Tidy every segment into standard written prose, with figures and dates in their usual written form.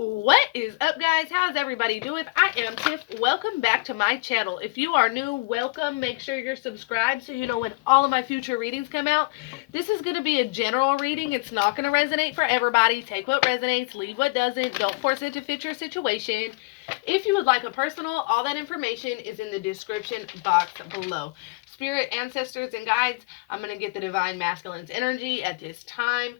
What is up, guys? How's everybody doing? I am Tiff. Welcome back to my channel. If you are new, welcome. Make sure you're subscribed so you know when all of my future readings come out. This is going to be a general reading. It's not going to resonate for everybody. Take what resonates, leave what doesn't. Don't force it to fit your situation. If you would like a personal, all that information is in the description box below. Spirit, ancestors, and guides, I'm going to get the Divine Masculine's energy at this time.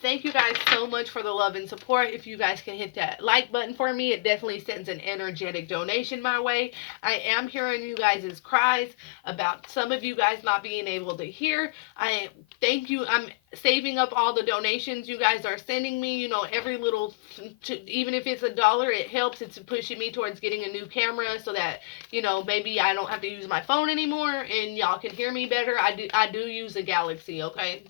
Thank you guys so much for the love and support. If you guys can hit that like button for me, it definitely sends an energetic donation my way. I am hearing you guys' cries about some of you guys not being able to hear. I thank you. I'm saving up all the donations you guys are sending me. You know, every little, even if it's $1, it helps. It's pushing me towards getting a new camera so that, you know, maybe I don't have to use my phone anymore and y'all can hear me better. I do use a Galaxy, okay?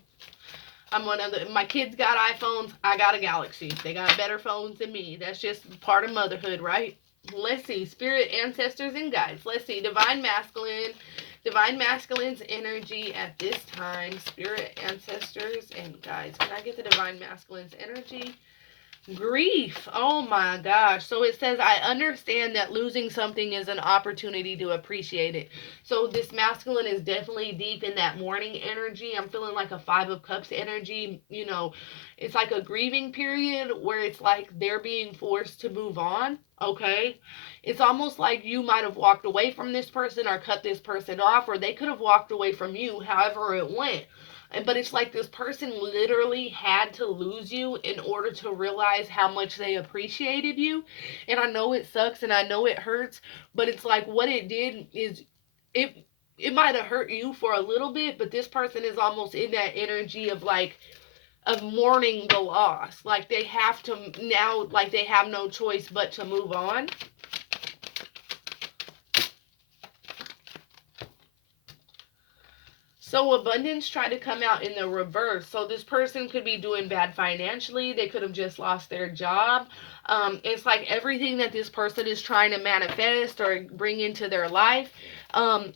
I'm one of my kids got iPhones. I got a Galaxy. They got better phones than me. That's just part of motherhood, right? Let's see. Spirit, ancestors, and guides. Let's see. Divine Masculine. Divine Masculine's energy at this time. Spirit, ancestors, and guides. Can I get the Divine Masculine's energy? Grief. Oh my gosh. So it says, I understand that losing something is an opportunity to appreciate it. So this masculine is definitely deep in that mourning energy. I'm feeling like a 5 of Cups energy. You know, it's like a grieving period where it's like they're being forced to move on. Okay. It's almost like you might have walked away from this person or cut this person off, or they could have walked away from you, however it went. But it's like this person literally had to lose you in order to realize how much they appreciated you. And I know it sucks and I know it hurts, but it's like what it did is it might have hurt you for a little bit, but this person is almost in that energy of like of mourning the loss. Like they have to now, like they have no choice but to move on. So abundance tried to come out in the reverse. So this person could be doing bad financially. They could have just lost their job. It's like everything that this person is trying to manifest or bring into their life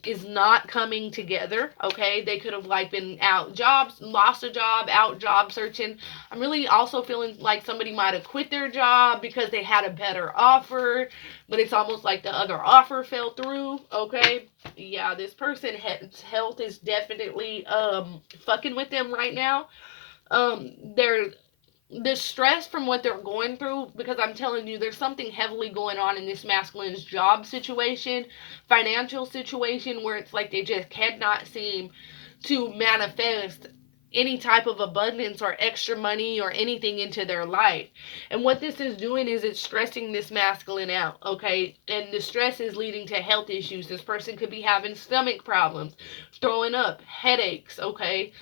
is not coming together. Okay, they could have like been out jobs, lost a job, out job searching. I'm really also feeling like somebody might have quit their job because they had a better offer, but it's almost like the other offer fell through. Okay, yeah, this person's health is definitely fucking with them right now. They're the stress from what they're going through, because I'm telling you there's something heavily going on in this masculine's job situation, financial situation, where it's like they just cannot seem to manifest any type of abundance or extra money or anything into their life. And what this is doing is it's stressing this masculine out, okay? And the stress is leading to health issues. This person could be having stomach problems, throwing up, headaches, okay?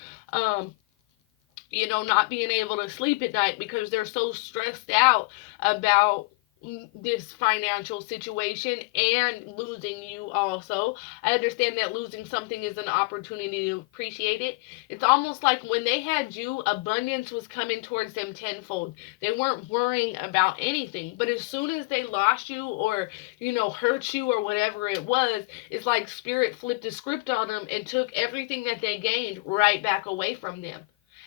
You know, not being able to sleep at night because they're so stressed out about this financial situation and losing you also. I understand that losing something is an opportunity to appreciate it. It's almost like when they had you, abundance was coming towards them tenfold. They weren't worrying about anything. But as soon as they lost you or, you know, hurt you or whatever it was, it's like spirit flipped the script on them and took everything that they gained right back away from them.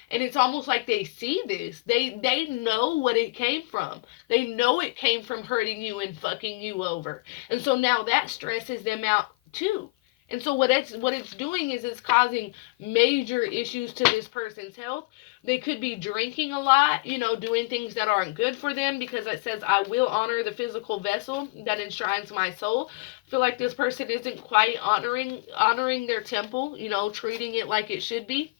And it's almost like they see this. They know what it came from. They know it came from hurting you and fucking you over. And so now that stresses them out too. And so what it's doing is it's causing major issues to this person's health. They could be drinking a lot, you know, doing things that aren't good for them, because it says, I will honor the physical vessel that enshrines my soul. I feel like this person isn't quite honoring their temple, you know, treating it like it should be.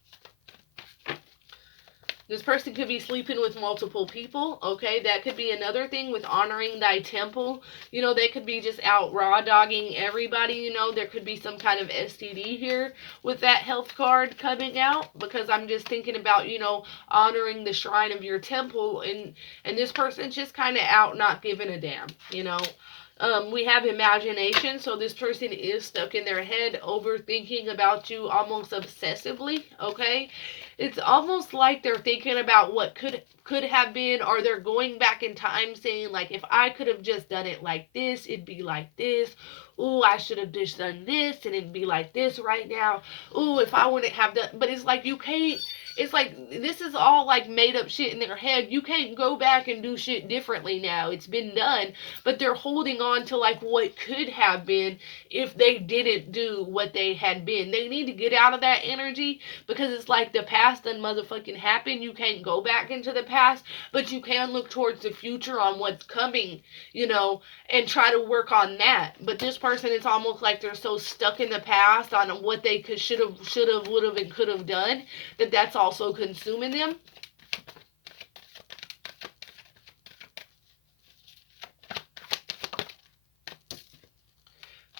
This person could be sleeping with multiple people, okay? That could be another thing with honoring thy temple. You know, they could be just out raw dogging everybody, you know. There could be some kind of STD here with that health card coming out, because I'm just thinking about, you know, honoring the shrine of your temple, and this person's just kind of out not giving a damn, you know. We have imagination, so this person is stuck in their head overthinking about you almost obsessively, okay? it's almost like they're thinking about what could have been, or they're going back in time saying, like, if I could have just done it like this, it'd be like this. Ooh, I should have just done this and it'd be like this right now. Ooh, if I wouldn't have done, but it's like you can't, it's like this is all like made up shit in their head. You can't go back and do shit differently now. It's been done. But they're holding on to like what could have been if they didn't do what they had been. They need to get out of that energy, because it's like the past done motherfucking happened. You can't go back into the past, but you can look towards the future on what's coming, you know, and try to work on that. But this person, it's almost like they're so stuck in the past on what they could, should have, would have, and could have done, that that's also consuming them.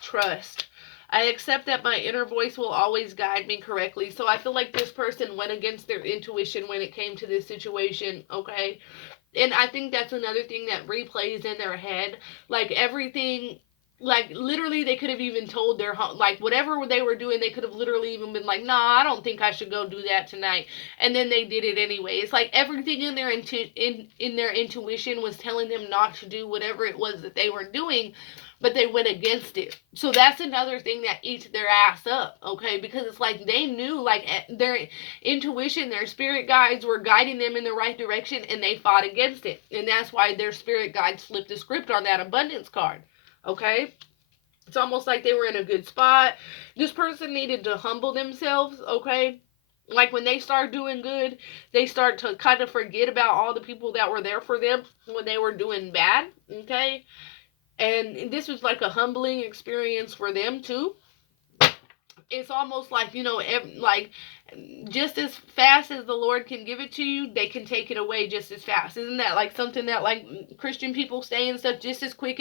Trust. I accept that my inner voice will always guide me correctly. So I feel like this person went against their intuition when it came to this situation, okay? And I think that's another thing that replays in their head. Like everything, like literally they could have even told their, like whatever they were doing, they could have literally even been like, nah, I don't think I should go do that tonight. And then they did it anyway. It's like everything in their in their intuition was telling them not to do whatever it was that they were doing, but they went against it. So that's another thing that eats their ass up, okay? Because it's like they knew, like, their intuition, their spirit guides were guiding them in the right direction, and they fought against it. And that's why their spirit guides flipped the script on that abundance card, okay? It's almost like they were in a good spot. This person needed to humble themselves, okay? Like when they start doing good, they start to kind of forget about all the people that were there for them when they were doing bad, okay? And this was like a humbling experience for them too. It's almost like, you know, like just as fast as the Lord can give it to you, they can take it away just as fast. Isn't that like something that like Christian people say and stuff? Just as quick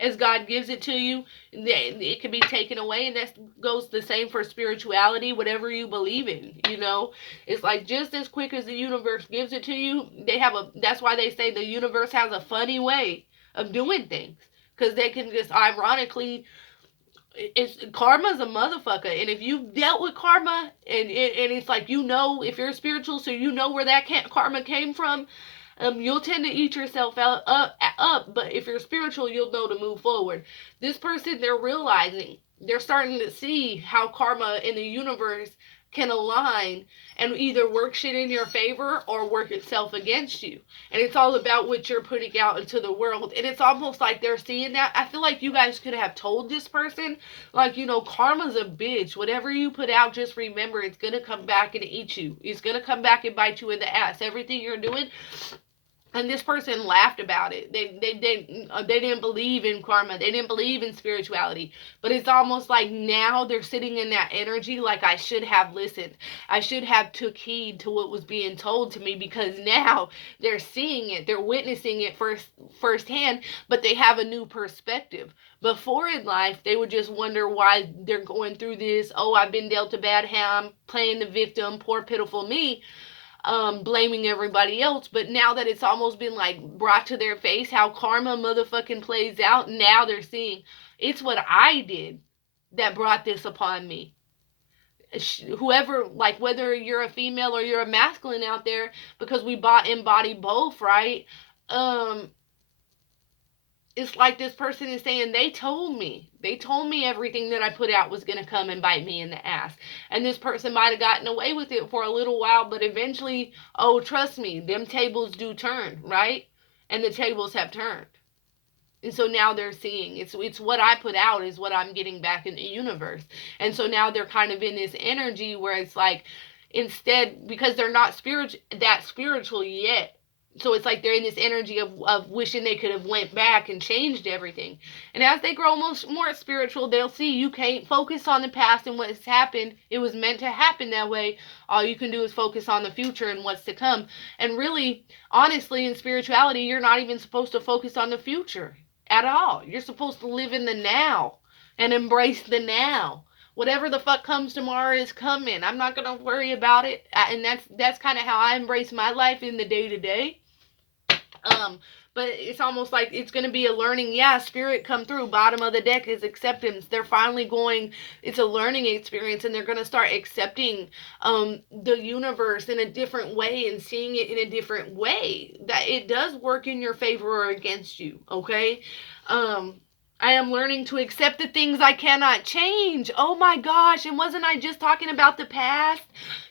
as God gives it to you, it can be taken away. And that goes the same for spirituality, whatever you believe in, you know. It's like just as quick as the universe gives it to you, that's why they say the universe has a funny way of doing things. Because they can just ironically, karma's a motherfucker. And if you've dealt with karma, and it's like, you know, if you're spiritual, so you know where that karma came from, you'll tend to eat yourself up. But if you're spiritual, you'll know to move forward. This person, they're starting to see how karma in the universe can align and either work shit in your favor or work itself against you. And it's all about what you're putting out into the world. And it's almost like they're seeing that. I feel like you guys could have told this person, like, you know, karma's a bitch. Whatever you put out, just remember it's going to come back and eat you. It's going to come back and bite you in the ass. Everything you're doing. And this person laughed about it. They didn't believe in karma. They didn't believe in spirituality. But it's almost like now they're sitting in that energy like, I should have listened. I should have took heed to what was being told to me, because now they're seeing it. They're witnessing it firsthand, but they have a new perspective. Before in life, they would just wonder why they're going through this. Oh, I've been dealt a bad hand, playing the victim, poor pitiful me. Blaming everybody else. But now that it's almost been like brought to their face how karma motherfucking plays out, now they're seeing it's what I did that brought this upon me. Whoever, like, whether you're a female or you're a masculine out there, because we embody both, right? It's like this person is saying, they told me everything that I put out was going to come and bite me in the ass. And this person might have gotten away with it for a little while, but eventually, oh, trust me, them tables do turn, right? And the tables have turned. And so now they're seeing it's what I put out is what I'm getting back in the universe. And so now they're kind of in this energy where it's like, instead, because they're not spiritual yet, so it's like they're in this energy of wishing they could have went back and changed everything. And as they grow more spiritual, they'll see you can't focus on the past and what's happened. It was meant to happen that way. All you can do is focus on the future and what's to come. And really, honestly, in spirituality, you're not even supposed to focus on the future at all. You're supposed to live in the now and embrace the now. Whatever the fuck comes tomorrow is coming. I'm not going to worry about it. And that's kind of how I embrace my life in the day-to-day. come. But it's almost like it's going to be a learning. Yeah, spirit come through. Bottom of the deck is acceptance. They're finally going, it's a learning experience, and they're going to start accepting the universe in a different way and seeing it in a different way. That it does work in your favor or against you, okay? I am learning to accept the things I cannot change. Oh my gosh, and wasn't I just talking about the past?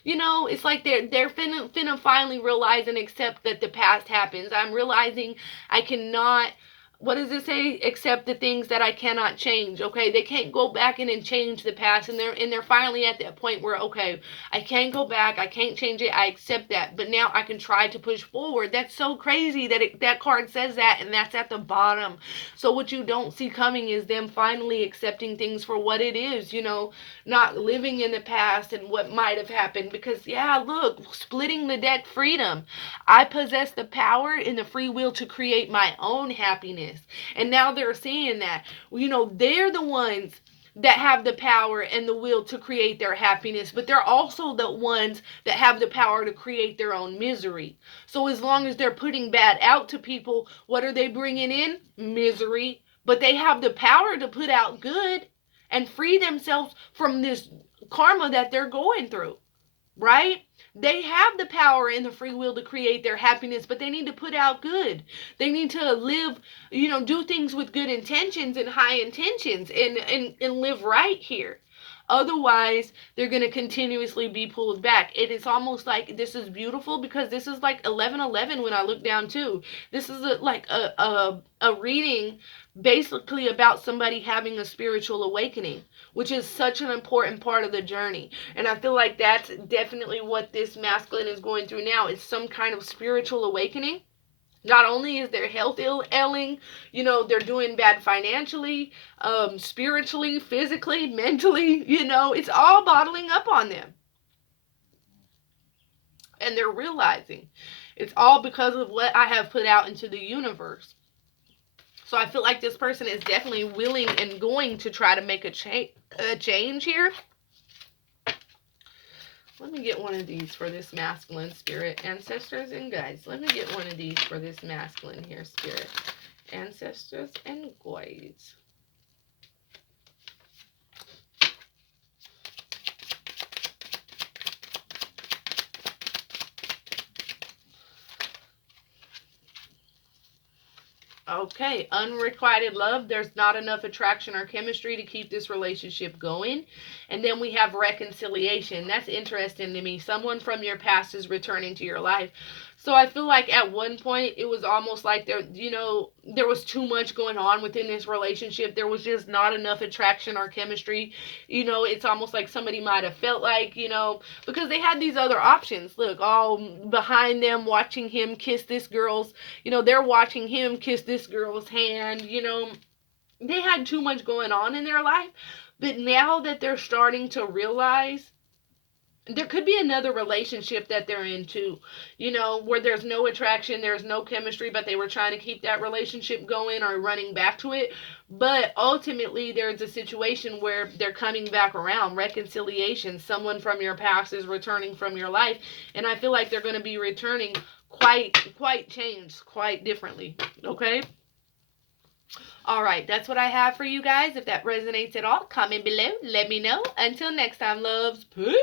You know, it's like they're finna finally realize and accept that the past happens. I'm realizing I cannot, what does it say? Accept the things that I cannot change. Okay, they can't go back in and change the past, and they're finally at that point where, okay, I can't go back, I can't change it, I accept that, but now I can try to push forward. That's so crazy that that card says that, and that's at the bottom. So what you don't see coming is them finally accepting things for what it is, you know, not living in the past and what might have happened. Because yeah, look, splitting the deck, freedom. I possess the power and the free will to create my own happiness. And now they're seeing that, you know, they're the ones that have the power and the will to create their happiness, but they're also the ones that have the power to create their own misery. So as long as they're putting bad out to people, what are they bringing in? Misery. But they have the power to put out good and free themselves from this karma that they're going through, right? They have the power and the free will to create their happiness, but they need to put out good. They need to live, you know, do things with good intentions and high intentions, and live right here. Otherwise, they're going to continuously be pulled back. It is almost like this is beautiful because this is like 11:11 when I look down too. This is a reading basically about somebody having a spiritual awakening, which is such an important part of the journey. And I feel like that's definitely what this masculine is going through now. It's some kind of spiritual awakening. Not only is their health ailing, you know, they're doing bad financially, spiritually, physically, mentally, you know, it's all bottling up on them. And they're realizing it's all because of what I have put out into the universe. So I feel like this person is definitely willing and going to try to make a change here. Let me get one of these for this masculine spirit. Ancestors and guides. Let me get one of these for this masculine here, spirit. Ancestors and guides. Okay, unrequited love. There's not enough attraction or chemistry to keep this relationship going. And then we have reconciliation. That's interesting to me. Someone from your past is returning to your life. So I feel like at one point it was almost like there, you know, there was too much going on within this relationship. There was just not enough attraction or chemistry. You know, it's almost like somebody might have felt like, you know, because they had these other options. Look, all behind them watching him kiss this girl's, you know, they're watching him kiss this girl's hand, you know. They had too much going on in their life. But now that they're starting to realize there could be another relationship that they're into, you know, where there's no attraction, there's no chemistry, but they were trying to keep that relationship going or running back to it. But ultimately, there's a situation where they're coming back around. Reconciliation. Someone from your past is returning from your life. And I feel like they're going to be returning quite changed, quite differently. Okay? Alright, that's what I have for you guys. If that resonates at all, comment below. Let me know. Until next time, loves. Peace.